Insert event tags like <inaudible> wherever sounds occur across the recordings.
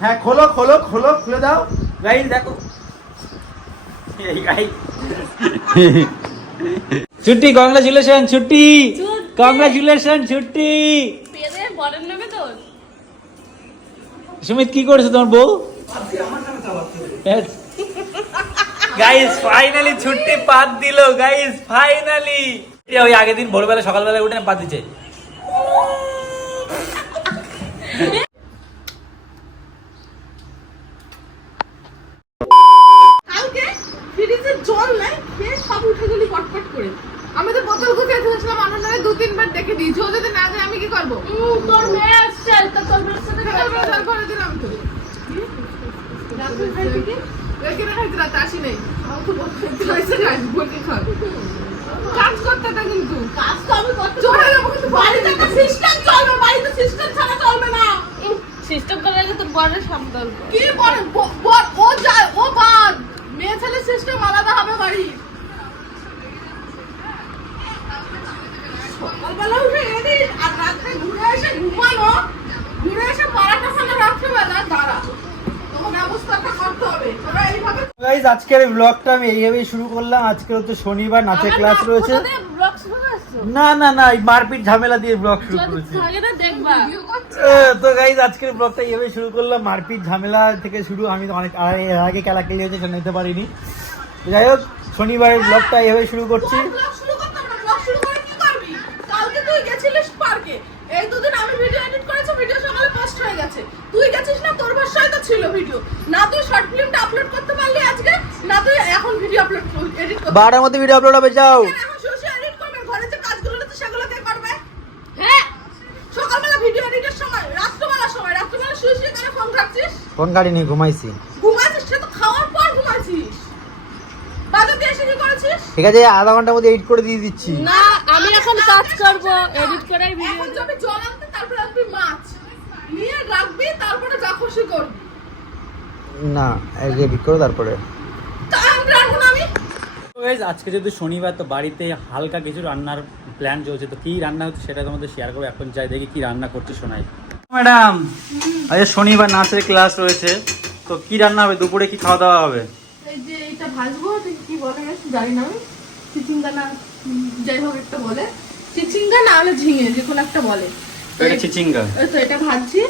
হ্যাঁ খোলো খোলো খোলো খুলে দাও। গাইস দেখো। ছুটি কংগ্রাচুলেশন ছুটি। কংগ্রাচুলেশন ছুটি। সুমিত কি করেছে তোমার বউ? গাইস ফাইনালি ছুটি পাত দিল। গাইস ফাইনালি ওই আগের দিন ভোরবেলা সকালবেলা উঠে পাত দিচ্ছে কালকে ফ্রিজে জল নাই খেয়ে সব উঠে গেলি পটপট করে। আমি তো বোতল গুছিয়ে ধরেছিলাম আনন্দে দু তিনবার ডেকে দিয়েছি। ও যদি না যায় আমি কি করব? উম, তোর মেয়ে আসছে তা তোর মেয়ের সাথে। দিলাম তো। রাত্রে খাইতে কি? এখানে খাইতে রাতে আসি নাই। আমার তো বসে খেতে বসে খাও। কাজ করতে না কিন্তু। কাজ তো আমি করতে চলে যাব কিন্তু বাড়িতে একটা সিস্টেম চলবে বাড়িতে সিস্টেম ছাড়া চলবে না। সিস্টেম করার আগে তোর বরের সামলাল কি করে ব- ব- ও যায় ও বাদ। মেয়ে ছেলে সিস্টেম আলাদা হবে বাড়ি সকালবেলা উঠে আর রাত্রে ঘুরে এসে ঘুমানো ঘুরে এসে পড়াটা ফেলে রাত্রেবেলা দাঁড়া। আজকের ব্লগটা আমি এইভাবেই শুরু করলাম। আজকে হচ্ছে শনিবার নাচের ক্লাস রয়েছে। ব্লগ শুরু করছ না না না এই মারপিট ঝামেলা দিয়ে ব্লগ শুরু করেছি। তো গাইজ আজকের ব্লগটা এইভাবে শুরু করলাম। মারপিট ঝামেলা থেকে শুরু। আমি তো অনেক এর আগে খেলা খেলে হয়েছে নিতে পারিনি। যাই হোক শনিবারের ব্লগটা এইভাবে শুরু করছি ব্লগ শুরু করতে হবে ব্লগ শুরু করে কি করবি কালকে তুই গেছিলিস পার্কে এই দুদিন আমি ভিডিও এডিট করেছি ভিডিও সকালে পোস্ট হয়ে গেছে। তুই গেছিস না? তোর ভাষায় তো ছিল ভিডিও না তুই শর্ট ফিল্মটা আপলোড করতে পারলি আজকে না তুই এখন ভিডিও আপলোড এডিট করতে বারোটার মধ্যে ভিডিও আপলোড হবে যাও। কেন এখন শুয়ে শুয়ে এডিট করবে? ঘরে যে কাজগুলো রয়েছে সেগুলো কে করবে? হ্যাঁ? সকালবেলা ভিডিও এডিটের সময় রাত্রবেলা সময় রাত্রবেলা শুয়ে শুয়ে কেন ফোন রাখছিস ফোন গাড়ি নিয়ে ঘুমাইছি। ঘুমাচ্ছিস সে তো খাওয়ার পর ঘুমাচ্ছিস বাজার দিয়ে এসে কি করেছিস? ঠিক আছে আধা ঘণ্টার মধ্যে এডিট করে দিয়ে দিচ্ছি। না আমি এখন কাজ করব এডিট করাই ভিডিও এখন যাবি জল আনতে তারপরে রাখবি মাছ নিয়ে রাখবি তারপরে যা খুশি করবি না এডিট করে তারপরে। তা আমি না আমি আজকে যেহেতু শনিবার তো বাড়িতে হালকা কিছু রান্নার প্ল্যান চলছে তো কি রান্না হচ্ছে সেটা তোমাদের শেয়ার করব। এখন যাই দেখি কি রান্না করছে শোনাই ম্যাডাম আজ শনিবার নাচের ক্লাস রয়েছে তো কি রান্না হবে? দুপুরে কি খাওয়া দাওয়া হবে? এই যে এটা ভাজবো কি বলে জানি না চিচিঙ্গা না যাই হোক একটা বলে। চিচিঙ্গা না হলে ঝিঙে যে কোনো একটা বলে। তো এটা চিচিঙ্গা। তো এটা ভাজছি।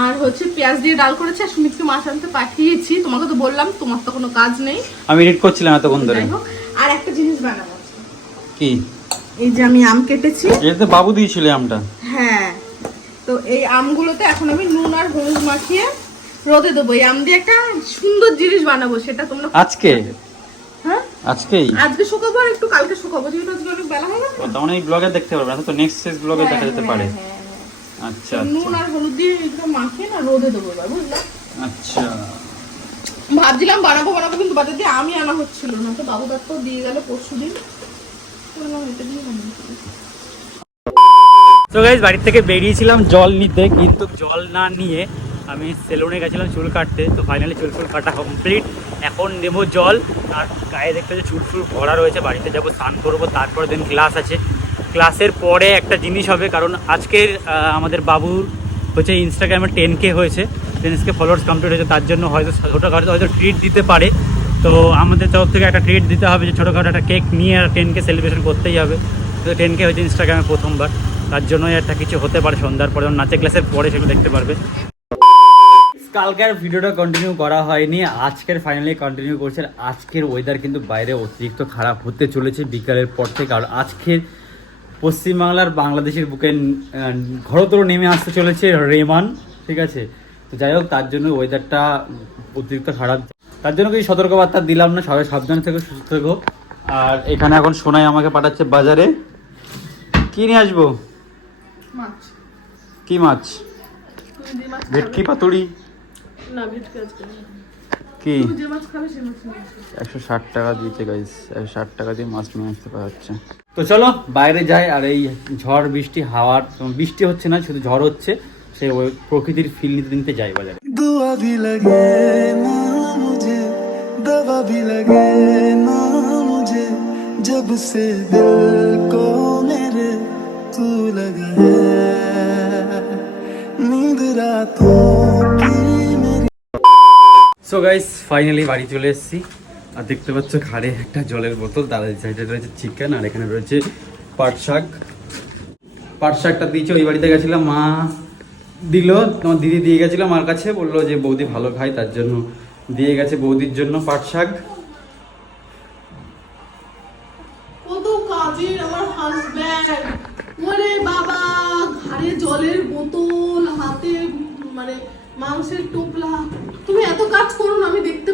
আর হচ্ছে পেঁয়াজ দিয়ে ডাল করেছি আর সুমিতকে মাছ আনতে পাঠিয়েছি। তোমাকে তো বললাম তোমার তো কোনো কাজ নেই। আমি এডিট করছিলাম এতক্ষণ ধরে। আর একটা জিনিস বানাবো। কি? এই যে আমি আম কেটেছি। এটা তো বাবু দিয়েছিল আমটা। হ্যাঁ তো এই আমগুলোতে এখন আমি নুন আর হলুদ মাখিয়ে রোদে দেবো। এই আম দিয়ে একটা সুন্দর জিনিস বানাবো সেটা তোমরা আজকে? আজকেই? আজকে শুকাবো আর একটু কালকে শুকাবো যেহেতু আজকে অনেক বেলা হয়ে গেছে তার মানে এই ব্লগে দেখতে পারবে না তো নেক্সট শেষ ব্লগে দেখা যেতে হ্যাঁ, পারে। হ্যাঁ, হ্যাঁ। আচ্ছা নুন আচ্ছা। আর হলুদ দিয়ে একটু মাখিয়ে না রোদে দেবো এবার বুঝলা? আচ্ছা। ভাবছিলাম বানাবো বানাবো কিন্তু বাজার দিয়ে আমি আনা হচ্ছিল না তো বাবু দাঁত দিয়ে গেল পরশু দিন। এটা দিয়ে তো গাইজ বাড়ি থেকে বেরিয়েছিলাম জল নিতে কিন্তু জল না নিয়ে আমি সেলুনে গেছিলাম চুল কাটতে, তো ফাইনালি চুল ফুল কাটা কমপ্লিট এখন নেব জল, আর গায়ে দেখতে হচ্ছে চুল ফুল ভরা রয়েছে, বাড়িতে যাব, স্নান করব তারপরে দিন ক্লাস আছে। ক্লাসের পরে একটা জিনিস হবে, কারণ আজকের আমাদের বাবুর হচ্ছে ইনস্টাগ্রামে টেন কে হয়েছে টেন কে ফলোয়ার্স কমপ্লিট হয়েছে, তার জন্য হয়তো ছোটোখাটো হয়তো ট্রিট দিতে পারে। তো আমাদের তরফ থেকে একটা ট্রিট দিতে হবে যে ছোটোখাটো একটা কেক নিয়ে আর টেন কে সেলিব্রেশন করতেই হবে। তো টেন কে হয়েছে ইনস্টাগ্রামে প্রথমবার, তার জন্যই একটা কিছু হতে পারে সন্ধ্যার পরে নাচের ক্লাসের পরে সেগুলো দেখতে পারবে। কালকের ভিডিওটা কন্টিনিউ করা হয়নি। আজকের ফাইনালি কন্টিনিউ করছে। আজকের ওয়েদার কিন্তু বাইরে অতিরিক্ত খারাপ হতে চলেছে বিকালের পর থেকে। আর আজকের পশ্চিমবাংলার বাংলাদেশের বুকে ঘরতর নেমে আসতে চলেছে রেমান ঠিক আছে? তো যাই হোক তার জন্য ওয়েদারটা অতিরিক্ত খারাপ। তার জন্য কিছু সতর্কবার্তা দিলাম না সবাই সাবধানে থেকে সুস্থ থেকো। আর এখানে এখন সোনাই আমাকে পাঠাচ্ছে বাজারে। কি নিয়ে আসব? কি মাছ? মাছ ভেটকি পাতুড়ি না ভেটকি আজকে নেই। কি তুমি যে মাছ খাবে সে মাছ নিয়ে এসো। একশো ষাট টাকা দিয়েছে গাইস একশো ষাট টাকা দিয়ে মাছ নিয়ে আসতে পারা যাচ্ছে তো চলো বাইরে যাই আর এই ঝড় বৃষ্টি হাওয়ার বৃষ্টি হচ্ছে না শুধু ঝড় হচ্ছে সেই ওই প্রকৃতির ফিল নিতে নিতে যাই বাজারে दुआ भी लगे ना मुझे दवा भी लगे ना मुझे जब से दिल को मेरे तू लगा है नींद रातों की সো গাইস ফাইনালি বাড়ি চলে এসেছি। আর দেখতে পাচ্ছ ঘাড়ে একটা জলের বোতল, তার সাইডে রয়েছে চিকেন আর এখানে রয়েছে পাট শাক। পাট শাকটা দিয়েছে, ওই বাড়িতে গেছিলাম, মা দিল, তোমার দিদি দিয়ে গেছিল মার কাছে, বলল যে বৌদি ভালো খায়, তার জন্য দিয়ে গেছে বৌদির জন্য পাট শাক। আমার জলের বোতল, হাতে মানে মাংসের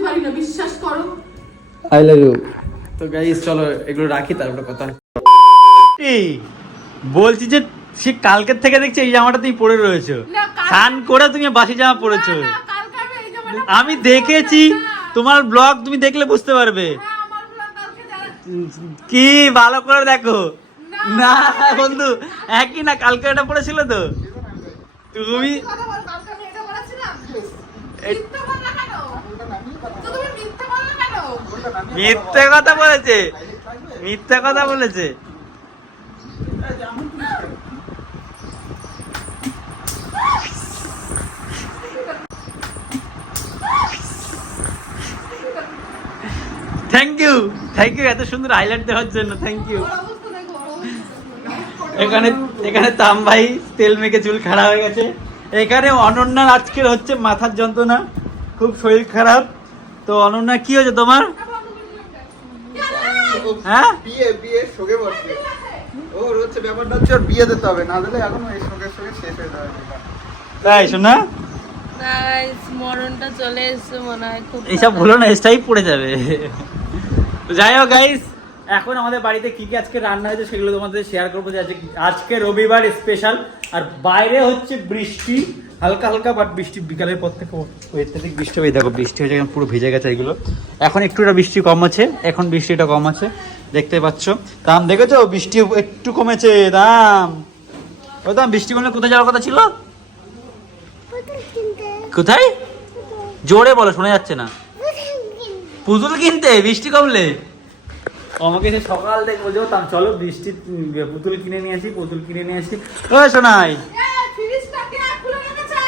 পারি না বিশ্বাস করো। আই লাভ ইউ তো গাইস চলো এগুলো রাখি তারপরে কথা এই বলছি যে সে কালকের থেকে দেখছি এই জামাটা তুমি পরে রয়েছো। না, স্নান করে তুমি বাসি জামা পরেছো। আমি এই জামাটা আমি পরবো দেখেছি তোমার ব্লগ তুমি দেখলে বুঝতে পারবে। হ্যাঁ, আমার vlog কালকে যারা- কি ভালো করে দেখো। না। না বন্ধু একই না কালকে এটা পড়েছিল তো। তুমি কথা বল, কালকে আমি এটা বলেছিলাম? এই- মিথ্যে বললে কেন? তো তুমি মিথ্যে বললে কেন? মিথ্যে কথা বলেছে। মিথ্যে কথা বলেছে। থ্যাংক ইউ থ্যাংক ইউ এত সুন্দর হাইলাইট দেওয়ার জন্য থ্যাংক ইউ। এখানে এখানে তাম ভাই তেল মেখে চুল খারাপ হয়ে গেছে। এখানে অনন্যার আজকের হচ্ছে মাথার যন্ত্রণা। খুব শরীর খারাপ। তো অনন্যা, কি হয়েছে তোমার? হ্যাঁ? বিয়ে বিয়ে শোকে ওর হচ্ছে ব্যাপারটা হচ্ছে ওর বিয়ে দিতে হবে না দিলে এখন এই শোকের শোকে শেষ হয়ে যাবে। তাই শোনা মরণটা চলে এসেছে মনে হয় খুব এইসব ভুলো না এসটাই পড়ে যাবে। তো যাই হোক গাইস এখন আমাদের বাড়িতে কি কি আজকে রান্না হয়েছে সেগুলো তোমাদের শেয়ার করব যে আজকে আজকে রবিবার স্পেশাল আর বাইরে হচ্ছে বৃষ্টি। হালকা হালকা বাট বৃষ্টি বিকালের পর থেকে অত্যাধিক বৃষ্টি হয়ে দেখো বৃষ্টি হয়ে যায় পুরো ভিজে গেছে এগুলো। এখন একটু এটা বৃষ্টি কম আছে এখন বৃষ্টিটা কম আছে দেখতে পাচ্ছ। দাম দেখেছ? বৃষ্টি একটু কমেছে দাম। ও দাম বৃষ্টি কমলে কোথায় যাওয়ার কথা ছিল? কোথায়? জোরে বলো শোনা যাচ্ছে না। পুতুল কিনতে বৃষ্টি কমলে। আমাকে সে সকাল থেকে বলছে তাম চলো বৃষ্টি পুতুল কিনে নিয়ে আসি পুতুল কিনে নিয়ে আসি। ও শোনাই এ, ফ্রিজটা কে খুলে রেখেছে?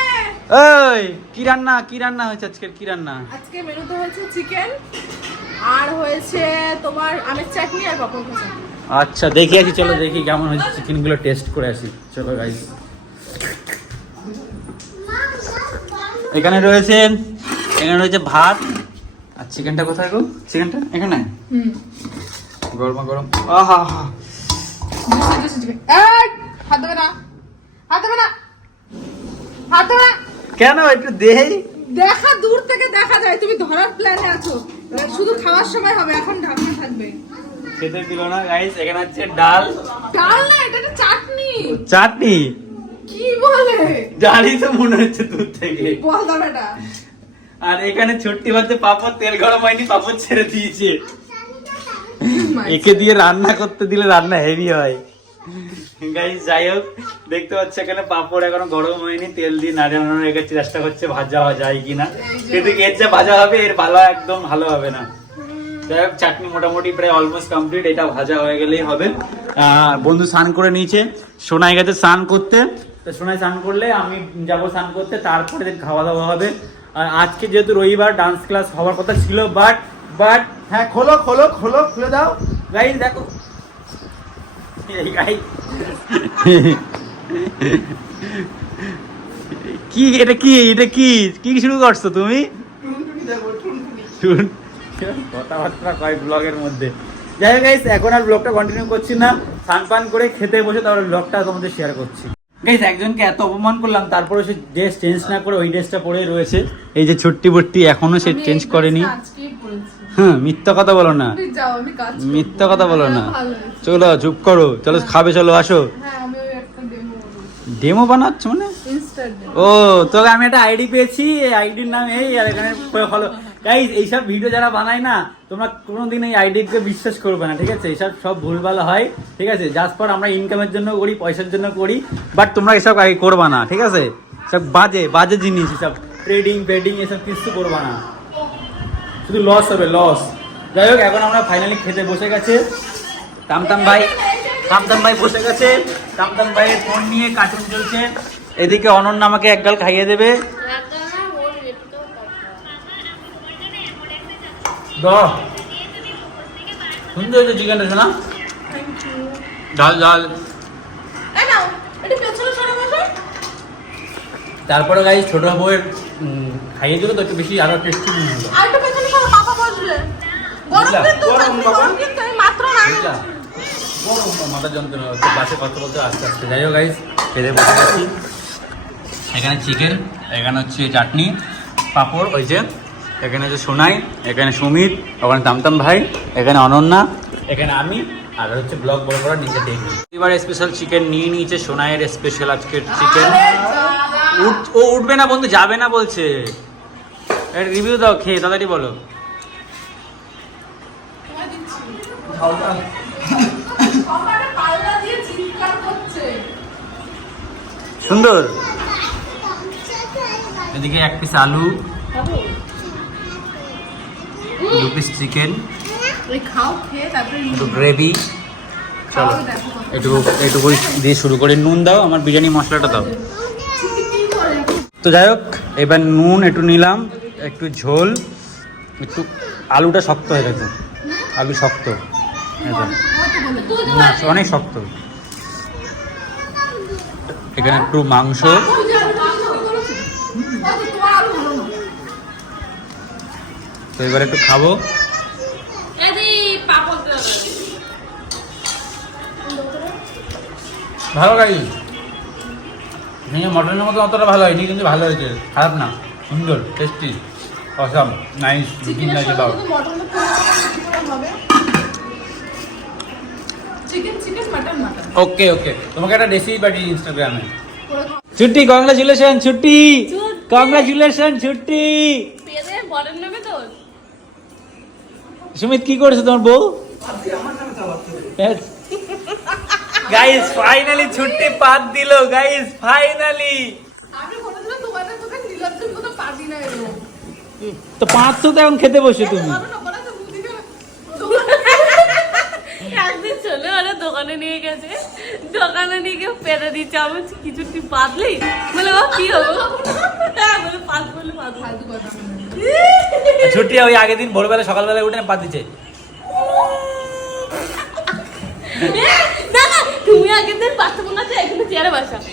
ওই কি রান্না কি রান্না হয়েছে আজকের কি রান্না? আজকে মেনুতে হয়েছে চিকেন আর হয়েছে তোমার আমের চাটনি আর পাপড় ভাজা। আচ্ছা দেখি আসি চলো দেখি কেমন হয়েছে চিকেনগুলো টেস্ট করে আসি। চলো গাইস এখানে রয়েছে এখানে রয়েছে ভাত। আর চিকেনটা কোথায় গো? চিকেনটা এখানে? গরম গরম। আহা। এই, হাত দেবে না হাত দেবে না হাত দেবে না। কেন একটু দেই? দেখা দূর থেকে দেখা যায় তুমি ধরার প্ল্যানে আছো। শুধু খাওয়ার সময় হবে এখন ঢাকনা থাকবে। খেতে দিল না গাইস এখানে হচ্ছে ডাল। ডাল না এটা একটা চাটনি। চাটনি? কি বলে? ডালই তো মনে হচ্ছে দূর থেকে। বল দাদাটা আর এখানে ছোট্টি বাচ্চা পাপড় তেল গরম হয়নি পাপড় ছেড়ে দিয়েছে। একে দিয়ে রান্না করতে দিলে রান্না হেভি হয়। গাইস যাই হোক, দেখতে পাচ্ছি এখানে পাপড় এখনও গরম হয়নি, তেল দিয়ে নাড়ানো রেখে চেষ্টা করছে ভাজা যায় কিনা। কিন্তু এর যা ভাজা হবে, এর ভালো একদম ভালো হবে না। যাই হোক, চাটনি মোটামুটি প্রায় অলমোস্ট কমপ্লিট এটা ভাজা হয়ে গেলেই হবে। বন্ধু স্নান করে নিয়েছে। সোনাই গেছে স্নান করতে। তো সোনাই স্নান করলে আমি যাব স্নান করতে, তারপরে খাওয়া দাওয়া হবে। আর আজকে যেহেতু রবিবার ডান্স ক্লাস হওয়ার কথা ছিল বাট বাট হ্যাঁ খোলো খোলো খোলো, খুলে দাও। গাইজ দেখো গাই <laughs> কি এটা কি এটা কি কি শুরু করছ তুমি? কথাবার্তা কয় ব্লগের মধ্যে। যাই হোক গাইস এখন আর ব্লগটা কন্টিনিউ করছি না। স্নান পান করে খেতে বসে তারপরে ব্লগটা তোমাদের শেয়ার করছি। গাইস একজনকে এত অপমান করলাম তারপরে সে ড্রেস চেঞ্জ না করে ওই ড্রেসটা পরেই রয়েছে। এই যে ছুট্টি বুট্টি এখনও সে চেঞ্জ করেনি। হ্যাঁ মিথ্যা কথা বলো না। মিথ্যা কথা বলো না। চলো চুপ করো। চলো খাবে চলো আসো। হ্যাঁ ডেমো ডেমো বানাচ্ছ। মানে? ও তোকে আমি একটা আইডি পেয়েছি। এই আইডির নাম এই আর এখানে ফলো গাইজ এইসব ভিডিও যারা বানায় না তোমরা কোনোদিন এই আইডিকে বিশ্বাস করবে না ঠিক আছে? এইসব সব ভুলভাল হয় ঠিক আছে? জাস্ট পর আমরা ইনকামের জন্য করি পয়সার জন্য করি বাট তোমরা এসব করবা না ঠিক আছে? সব বাজে বাজে জিনিস এসব ট্রেডিং ফেডিং এসব কিছু করবা না। শুধু লস হবে লস যাই হোক এখন আমরা ফাইনালি খেতে বসে গেছে। তামতাম ভাই তামতাম ভাই বসে গেছে। তামতাম ভাইয়ের ফোন নিয়ে কার্টুন চলছে। এদিকে অনন্য আমাকে এক গাল খাইয়ে দেবে। সুন্দর হয়েছে চিকেনটা শোনা ডাল ডাল তারপরে গাই ছোট বউয়ের খাইয়ে দিল তো একটু বেশি আরও টেস্টি হলো। গরম কিন্তু কিন্তু মাত্র? মাথা যন্ত্রণা হচ্ছে বাসে কথা বলতে আস্তে আস্তে। যাই হোক গাইজ খেতে বসে গেছি। এখানে চিকেন এখানে হচ্ছে চাটনি পাঁপড় ওই যে এখানে হচ্ছে সোনাই এখানে সুমিত ওখানে তামতাম ভাই এখানে অনন্যা এখানে আমি আর হচ্ছে ব্লগ বড় করা নিচে দেখি এবার স্পেশাল চিকেন নিয়ে নিয়েছে সোনাইয়ের স্পেশাল আজকের চিকেন উঠ ও উঠবে না বন্ধু যাবে না বলছে। রিভিউ দাও খেয়ে তাড়াতাড়ি বলো। সবারে পাল্লা দিয়ে চিৎকার করছে। সুন্দর। <laughs> এদিকে এক পিস আলু দু পিস চিকেন একটু গ্রেভি চলো একটু একটু দিয়ে শুরু করে। নুন দাও আমার বিরিয়ানি মশলাটা দাও। তো যাই হোক এবার নুন একটু নিলাম একটু ঝোল একটু আলুটা শক্ত হয়ে গেছে। আলু শক্ত। অনেক শক্ত। এখানে একটু মাংস। তো এবার একটু খাব। ভালো গাড়ি ভেঙে মটনের মতো অতটা ভালো হয়নি কিন্তু ভালো হয়েছে। খারাপ না। সুন্দর টেস্টি অসাম নাইস চিকেনের লাগে ওকে ওকে তোমাকে একটা রেসিপি পাঠিয়ে ইনস্টাগ্রামে ছুটি কংগ্রাচুলেশন ছুটি। কংগ্রাচুলেশন ছুটি। সুমিত কি করেছে তোমার বউ? গাইস ফাইনালি ছুটি পাত দিল। Guys finally. তো পাঁচশো তো এখন খেতে বসে তুমি হবে না, বলে তো মুদিকে দোকানে একদিন চলে ওরা দোকানে নিয়ে গেছে। দোকানে নিয়ে গিয়ে পেতে দিচ্ছে। আমি বলছি, কিছুটি পাতলি? বলে ও কি হব হ্যাঁ বলে পাত বলে। পাত ছুটি ওই আগের দিন ভোরবেলা সকালবেলা উঠে পাত দিচ্ছে। না না তুমি আগের দিন বাচ্চা আছে এখানে চেয়ারে বাসা। <laughs>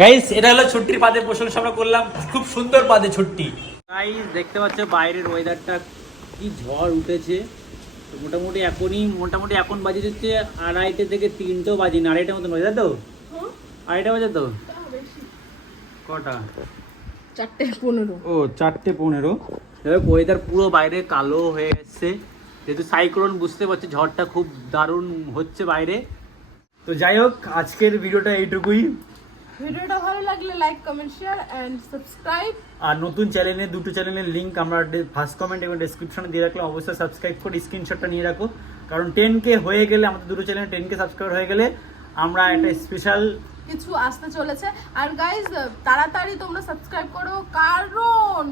গাইস এটা হলো ছুটির পাদের প্রশংসা আমরা করলাম। খুব সুন্দর পাদে ছুটি গাইস দেখতে পাচ্ছ বাইরের ওয়েদারটা কি ঝড় উঠেছে? তো মোটামুটি এখনই মোটামুটি এখন বাজে হচ্ছে আড়াইটে থেকে তিনটেও বাজে না আড়াইটার মতন বাজে তো? আড়াইটা বাজে তো? কটা? চারটে পনেরো। ও চারটে পনেরো। এবার ওয়েদার পুরো বাইরে কালো হয়ে এসছে। যেহেতু সাইক্লোন বুঝতে পারছি ঝড়টা খুব দারুণ হচ্ছে বাইরে। তো যাই হোক আজকের ভিডিওটা এইটুকুই। ভিডিওটা ভালো লাগলে like comment share and subscribe আর নতুন চ্যানেলে দুটো চ্যানেলের লিংক আমরা ফার্স্ট কমেন্ট এবং ডেসক্রিপশনে দিয়ে রাখলে অবশ্যই সাবস্ক্রাইব করে স্ক্রিনশটটা নিয়ে রাখো। কারণ টেন কে হয়ে গেলে, আমাদের দুটো চ্যানেলে টেন কে সাবস্ক্রাইব হয়ে গেলে, আমরা একটা স্পেশাল কিছু আসতে চলেছে। আর গাইজ তাড়াতাড়ি তোমরা সাবস্ক্রাইব করো কারণ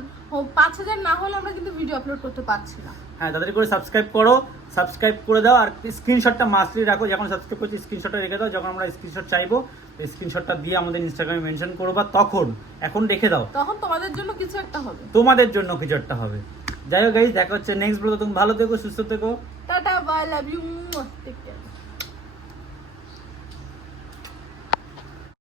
পাঁচ হাজার না হলে আমরা কিন্তু ভিডিও আপলোড করতে পারছি না। হ্যাঁ তাড়াতাড়ি করে সাবস্ক্রাইব করো সাবস্ক্রাইব করে দাও আর স্ক্রিনশটটা মাস্টলি রাখো। যখন সাবস্ক্রাইব করছি স্ক্রিনশটটা রেখে দাও যখন আমরা স্ক্রিনশট চাইব স্ক্রিনশটটা দিয়ে আমাদের ইনস্টাগ্রামে মেনশন করবা তখন এখন রেখে দাও। তখন তোমাদের জন্য কিছু একটা হবে। তোমাদের জন্য কিছু একটা হবে। যাই হোক গাইজ দেখা হচ্ছে নেক্সট ব্লগ তুমি ভালো থেকো সুস্থ থেকো। Tata bye love you